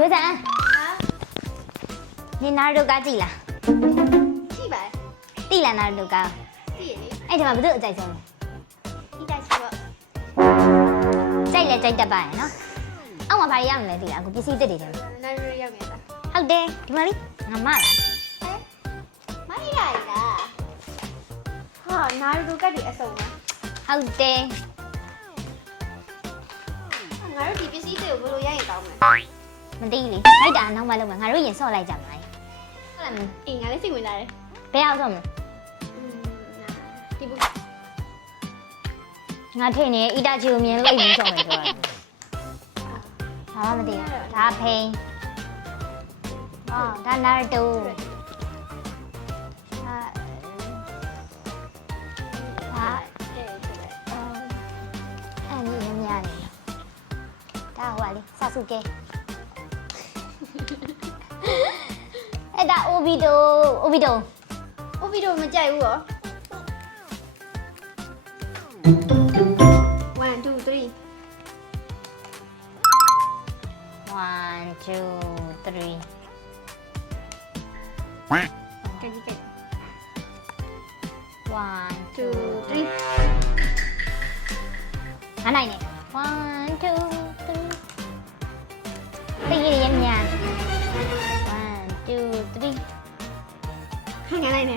ရွေးစမ်းနင်နာတို့ကကြည့်လား ကြည့်ပါ တိလာနာတို့က ကြည့်ရလေ အဲ့ဒီမှာဘယ်သူအကြိုက်ဆုံးလဲ ဒီတိုင်းရှိတော့ ကြိုက်လဲကြိုက်တတ်ပါရဲ့နော်အောက်မှာဘာရရမလဲတိလာအခုပစ္စည်းတစ်တွေတယ် နာရီရောက်နေတာ ဟုတ်တယ်ဒီမှာလေငါမလား မိုင်းရိုင်လားဟာနာရီတို့ကတည်းကအစုံလား ဟုတ်တယ် ငါတို့ဒီပစ္စည်းတွေကိုဘယ်လိုရိုက်ရင်ကောင်းမလဲ မသိဘူးလေလိုက်တာနောက်မှလုပ်မှာငါတို့ရင်ဆော့လိုက်ကြမှာလေဟုတ်လားမ အေးငါလည်းစိတ်ဝင်စားတယ် ဘယ်အောင်ဆော့မလဲ ဒီဘူး ငါထင်နေအီတာချီကိုမြင်လို့အိမ်ဆော့မယ်ဆိုတာဘာမှမသိဘူးဒါဖိန်အော်ဒါနာတိုအဲ့ဒီရများနေဒါဟိုကလေဆာဆုကဲအဲ့ဒါအိုဘီတို အိုဗီဒိုမကြိုက်ဘူးရော1 2 3 1 2 3 ကဲကြည့်ကဲ 1 2 3 ငါနိုင်နေ1 2 3တည်ရရမြန်1 2 3 ငါလိုက်နေ